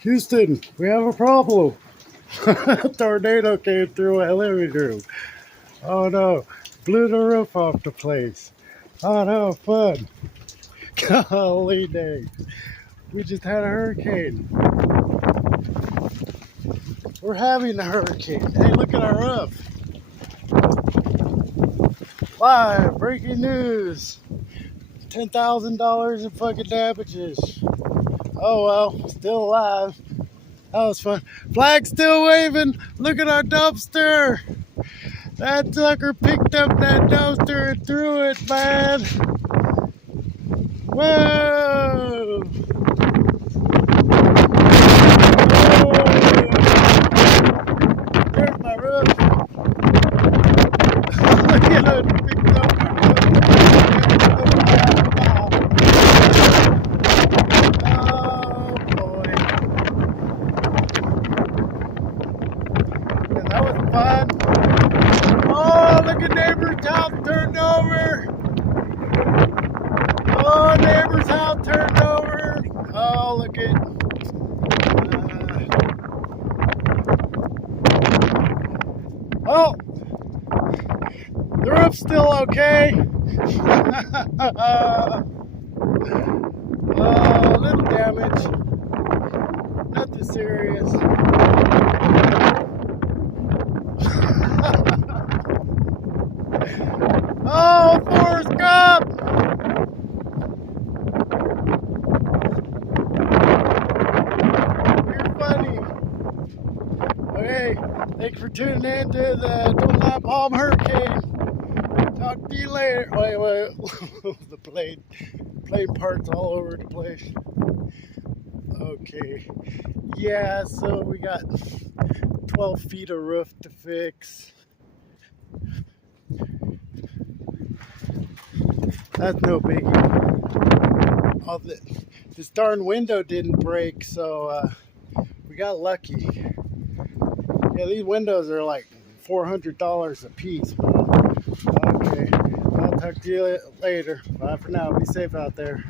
Houston, we have a problem. A tornado came through my living room. Oh no, blew the roof off the place. Oh no, fun. Golly day. We just had a hurricane. We're having a hurricane. Hey, look at our roof. Live breaking news. $10,000 in fucking damages. Oh well, still alive. That was fun. Flag still waving. Look at our dumpster. That sucker picked up that dumpster and threw it, man. Whoa! There's my roof. Look at it. Picked up my roof. Oh boy. Yeah, that was fun. Oh, look at neighbor's house turned over. Oh, neighbor's house turned over. Oh, look at. Oh, the roof's still okay. A little damage. Nothing serious. Oh, Forrest Gump! You're funny. Okay, thanks for tuning in to the Don't Palm Hurricane. Talk to you later. Wait. The plane parts all over the place. Okay. Yeah, so we got 12 feet of roof to fix. That's no biggie. This darn window didn't break, so we got lucky. Yeah, these windows are like $400 a piece. Okay, I'll talk to you later. Bye for now. Be safe out there.